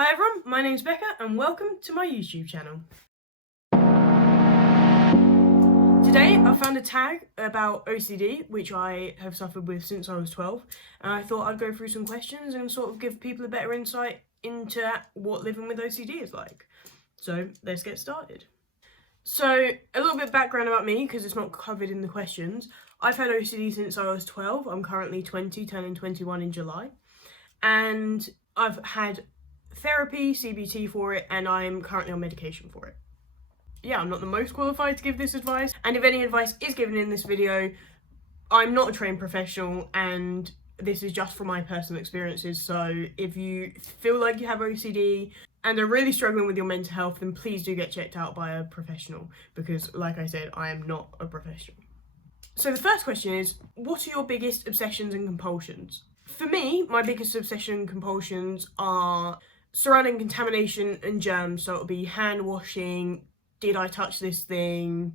Hi everyone, my name's Becca and welcome to my YouTube channel. Today I found a tag about OCD, which I have suffered with since I was 12, and I thought I'd go through some questions and sort of give people a better insight into what living with OCD is like. So let's get started. So a little bit of background about me, because it's not covered in the questions. I've had OCD since I was 12, I'm currently 20, turning 21 in July, and I've had therapy, CBT for it, and I'm currently on medication for it. Yeah, I'm not the most qualified to give this advice, and if any advice is given in this video, I'm not a trained professional and this is just from my personal experiences. So if you feel like you have OCD and are really struggling with your mental health, then please do get checked out by a professional, because like I said, I am not a professional. So the first question is, what are your biggest obsessions and compulsions? For me, my biggest obsession and compulsions are surrounding contamination and germs. So it'll be hand washing, did I touch this thing?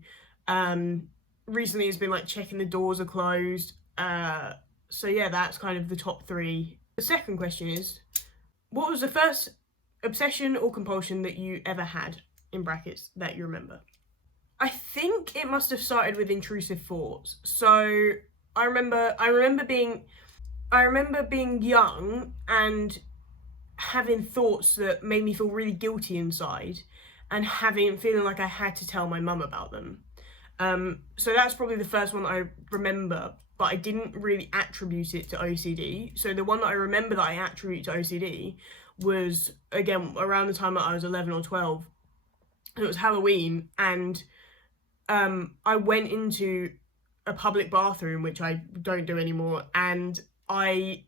Recently it's been like checking the doors are closed. So yeah, that's kind of the top three. The second question is, what was the first obsession or compulsion that you ever had, in brackets, that you remember? I think it must have started with intrusive thoughts. So I remember being young and having thoughts that made me feel really guilty inside, and feeling like I had to tell my mum about them. So that's probably the first one that I remember, but I didn't really attribute it to OCD. So the one that I remember that I attribute to OCD was, again, around the time that I was 11 or 12. It was Halloween, and I went into a public bathroom, which I don't do anymore, and I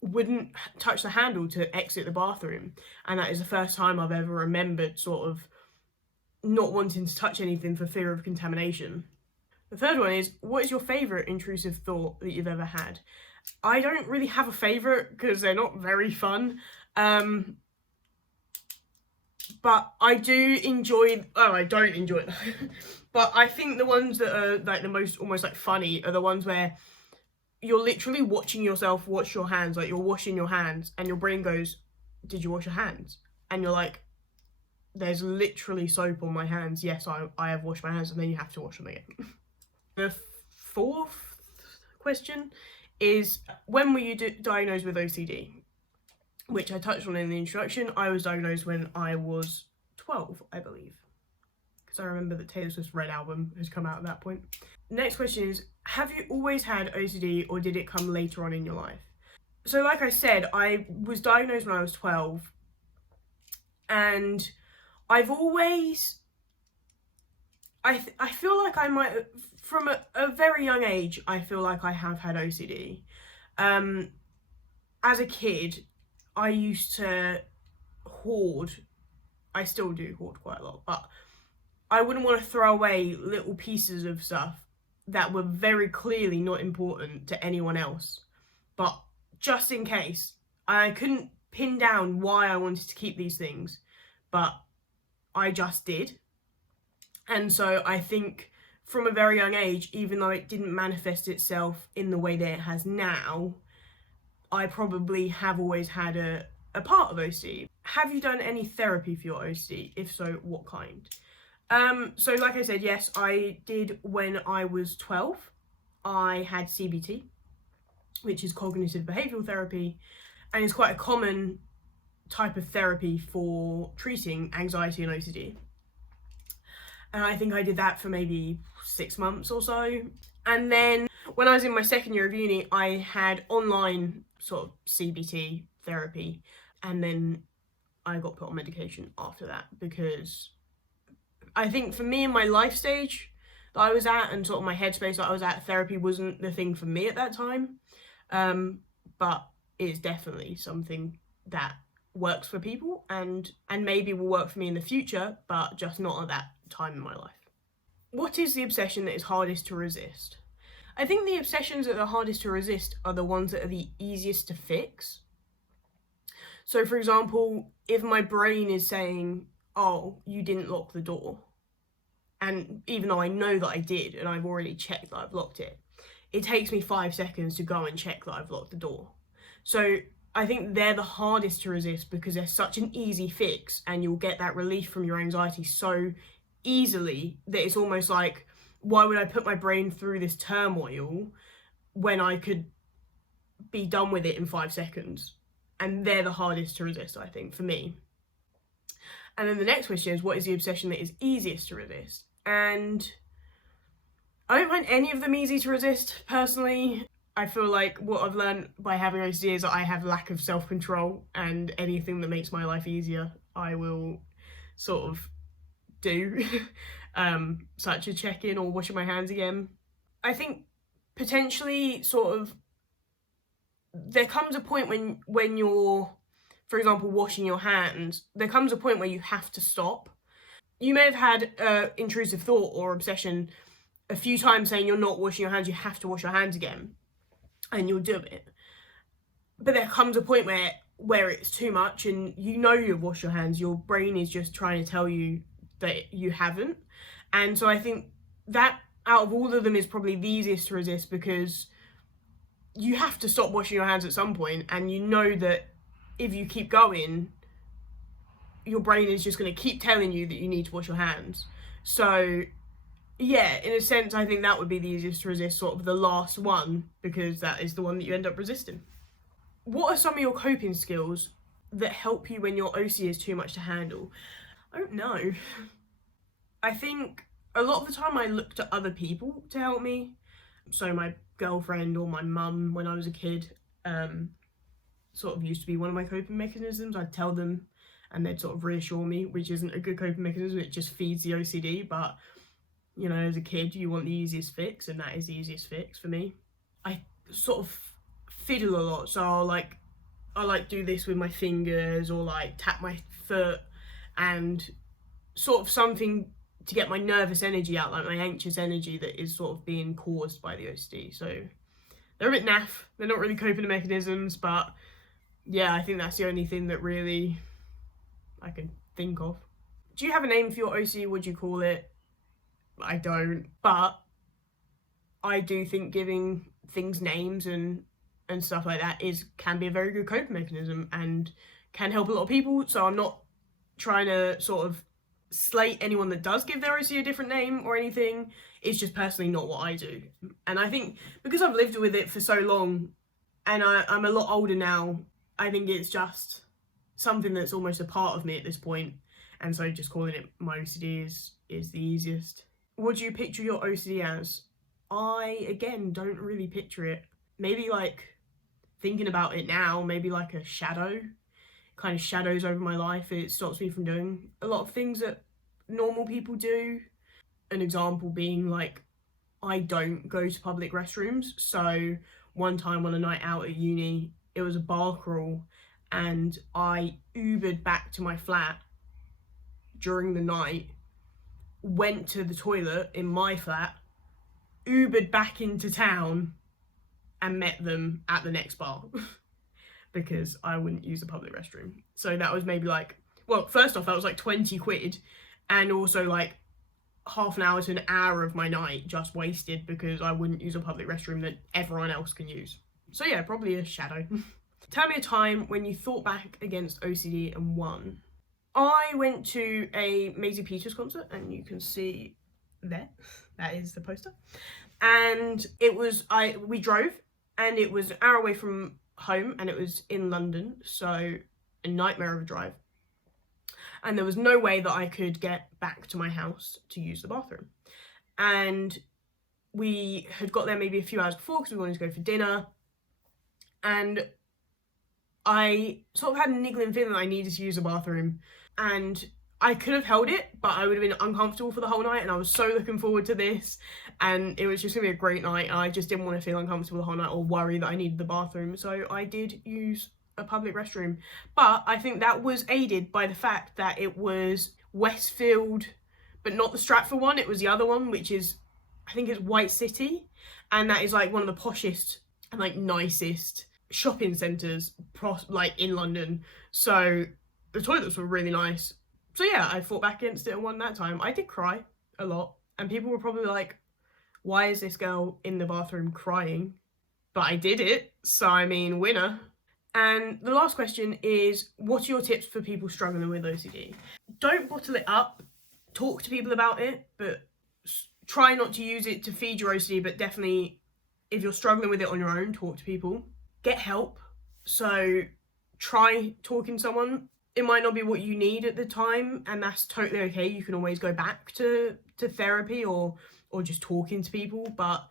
wouldn't touch the handle to exit the bathroom, and that is the first time I've ever remembered sort of not wanting to touch anything for fear of contamination. The third one is, what is your favourite intrusive thought that you've ever had? I don't really have a favourite because they're not very fun, but I do enjoy, I don't enjoy it but I think the ones that are like the most almost like funny are the ones where you're literally watching yourself wash your hands, like you're washing your hands and your brain goes, did you wash your hands? And you're like, there's literally soap on my hands. Yes, I have washed my hands, and then you have to wash them again. The fourth question is, when were you diagnosed with OCD? Which I touched on in the introduction. I was diagnosed when I was 12, I believe, because I remember that Taylor Swift's Red album has come out at that point. Next question is, have you always had OCD, or did it come later on in your life? So like I said, I was diagnosed when I was 12, and I've always, I feel like I might, from a very young age, I feel like I have had OCD. As a kid, I used to hoard, I still do hoard quite a lot, but I wouldn't want to throw away little pieces of stuff that were very clearly not important to anyone else, but just in case. I couldn't pin down why I wanted to keep these things, but I just did. And so I think from a very young age, even though it didn't manifest itself in the way that it has now, I probably have always had a part of OCD. Have you done any therapy for your OCD? If so, what kind? So like I said, yes, I did when I was 12. I had CBT, which is cognitive behavioural therapy, and it's quite a common type of therapy for treating anxiety and OCD. And I think I did that for maybe 6 months or so. And then when I was in my second year of uni, I had online sort of CBT therapy, and then I got put on medication after that, because I think for me in my life stage that I was at, and sort of my headspace that I was at, therapy wasn't the thing for me at that time. But it's definitely something that works for people, and maybe will work for me in the future, but just not at that time in my life. What is the obsession that is hardest to resist? I think the obsessions that are hardest to resist are the ones that are the easiest to fix. So for example, if my brain is saying, oh, you didn't lock the door, and even though I know that I did and I've already checked that I've locked it, it takes me 5 seconds to go and check that I've locked the door. So I think they're the hardest to resist because they're such an easy fix, and you'll get that relief from your anxiety so easily that it's almost like, why would I put my brain through this turmoil when I could be done with it in 5 seconds? And they're the hardest to resist, I think, for me. And then the next question is, what is the obsession that is easiest to resist? And I don't find any of them easy to resist, personally. I feel like what I've learned by having OCD is that I have lack of self-control, and anything that makes my life easier, I will sort of do, such as check-in or washing my hands again. I think potentially sort of there comes a point when you're, for example, washing your hands, there comes a point where you have to stop. You may have had an intrusive thought or obsession a few times saying you're not washing your hands, you have to wash your hands again, and you'll do it. But there comes a point where it's too much, and you know you've washed your hands, your brain is just trying to tell you that you haven't. And so I think that out of all of them is probably the easiest to resist, because you have to stop washing your hands at some point, and you know that if you keep going, your brain is just going to keep telling you that you need to wash your hands. So yeah, in a sense, I think that would be the easiest to resist, sort of the last one, because that is the one that you end up resisting. What are some of your coping skills that help you when your OCD is too much to handle? I don't know. I think a lot of the time I look to other people to help me. So my girlfriend or my mum, when I was a kid, sort of used to be one of my coping mechanisms. I'd tell them and they'd sort of reassure me, which isn't a good coping mechanism. It just feeds the OCD. But, you know, as a kid, you want the easiest fix, and that is the easiest fix for me. I sort of fiddle a lot. So I'll do this with my fingers, or like tap my foot, and sort of something to get my nervous energy out, like my anxious energy that is sort of being caused by the OCD. So they're a bit naff. They're not really coping mechanisms, but yeah, I think that's the only thing that really I can think of. Do you have a name for your OCD? Would you call it? I don't, but I do think giving things names and stuff like that can be a very good coping mechanism and can help a lot of people. So I'm not trying to sort of slate anyone that does give their OCD a different name or anything. It's just personally not what I do. And I think because I've lived with it for so long, and I'm a lot older now, I think it's just something that's almost a part of me at this point. And so just calling it my OCD is the easiest. What do you picture your OCD as? I, again, don't really picture it. Maybe like thinking about it now, maybe like a shadow. Kind of shadows over my life. It stops me from doing a lot of things that normal people do. An example being like, I don't go to public restrooms. So one time on a night out at uni, it was a bar crawl, and I Ubered back to my flat during the night, went to the toilet in my flat, Ubered back into town, and met them at the next bar. Because I wouldn't use a public restroom. So that was maybe like, well, first off, that was like 20 quid, and also like half an hour to an hour of my night just wasted because I wouldn't use a public restroom that everyone else can use. So yeah, probably a shadow. Tell me a time when you thought back against OCD and won. I went to a Maisie Peters concert, and you can see there, that is the poster. And it was, we drove, and it was an hour away from home, and it was in London, so a nightmare of a drive. And there was no way that I could get back to my house to use the bathroom. And we had got there maybe a few hours before because we wanted to go for dinner. And I sort of had a niggling feeling that I needed to use the bathroom. And I could have held it, but I would have been uncomfortable for the whole night, and I was so looking forward to this, and it was just gonna be a great night, and I just didn't want to feel uncomfortable the whole night or worry that I needed the bathroom. So I did use a public restroom, but I think that was aided by the fact that it was Westfield, but not the Stratford one. It was the other one, which is, I think it's White City, and that is like one of the poshest and like nicest shopping centres like in London. So the toilets were really nice. So yeah, I fought back against it and won that time. I did cry a lot, and people were probably like, why is this girl in the bathroom crying? But I did it, so I mean, winner. And the last question is, what are your tips for people struggling with OCD? Don't bottle it up. Talk to people about it, but try not to use it to feed your OCD, but definitely if you're struggling with it on your own, talk to people. Get help. So try talking to someone. It might not be what you need at the time, and that's totally okay. You can always go back to therapy or just talking to people, but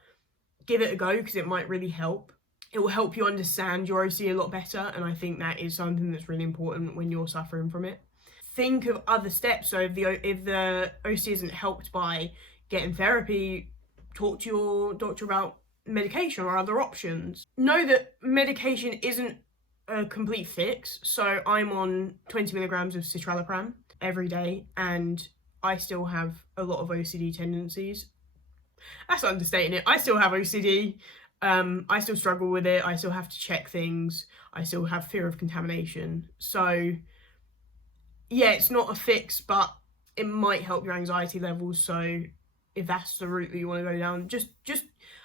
give it a go because it might really help. It will help you understand your OCD a lot better, and I think that is something that's really important when you're suffering from it. Think of other steps. So if the OCD isn't helped by getting therapy, talk to your doctor about medication or other options. Know that medication isn't a complete fix. So I'm on 20 milligrams of citalopram every day, and I still have a lot of OCD tendencies. That's understating it. I still have OCD. I still struggle with it. I still have to check things. I still have fear of contamination. So yeah, it's not a fix, but it might help your anxiety levels. So if that's the route that you want to go down, just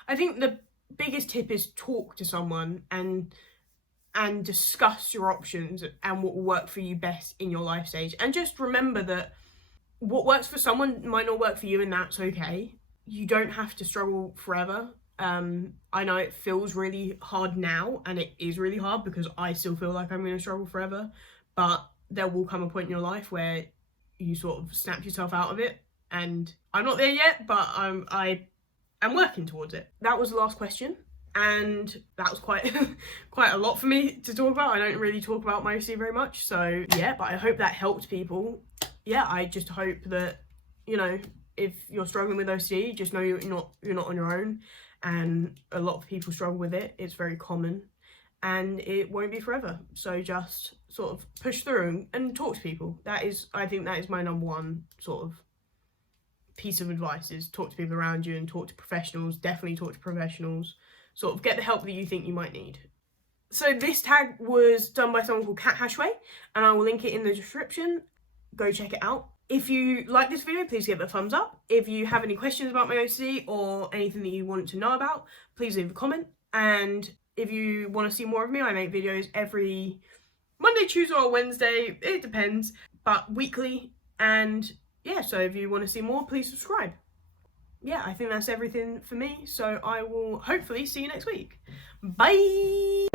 I think the biggest tip is talk to someone and discuss your options and what will work for you best in your life stage. And just remember that what works for someone might not work for you, and that's okay. You don't have to struggle forever. I know it feels really hard now, and it is really hard because I still feel like I'm going to struggle forever, but there will come a point in your life where you sort of snap yourself out of it, and I'm not there yet, but I am working towards it. That was the last question, and that was quite quite a lot for me to talk about. I don't really talk about my OCD very much, so yeah, but I hope that helped people. Yeah, I just hope that, you know, if you're struggling with OCD, just know you're not on your own, and a lot of people struggle with it. It's very common, and it won't be forever. So just sort of push through and talk to people. I think that is my number one sort of piece of advice, is talk to people around you and talk to professionals. Definitely talk to professionals. Sort of get the help that you think you might need. So this tag was done by someone called Kat Hashway, and I will link it in the description. Go check it out. If you like this video, please give it a thumbs up. If you have any questions about my OCD or anything that you want to know about, please leave a comment. And if you want to see more of me, I make videos every Monday, Tuesday or Wednesday, it depends, but weekly. And yeah, so if you want to see more, please subscribe. Yeah, I think that's everything for me, so I will hopefully see you next week. Bye!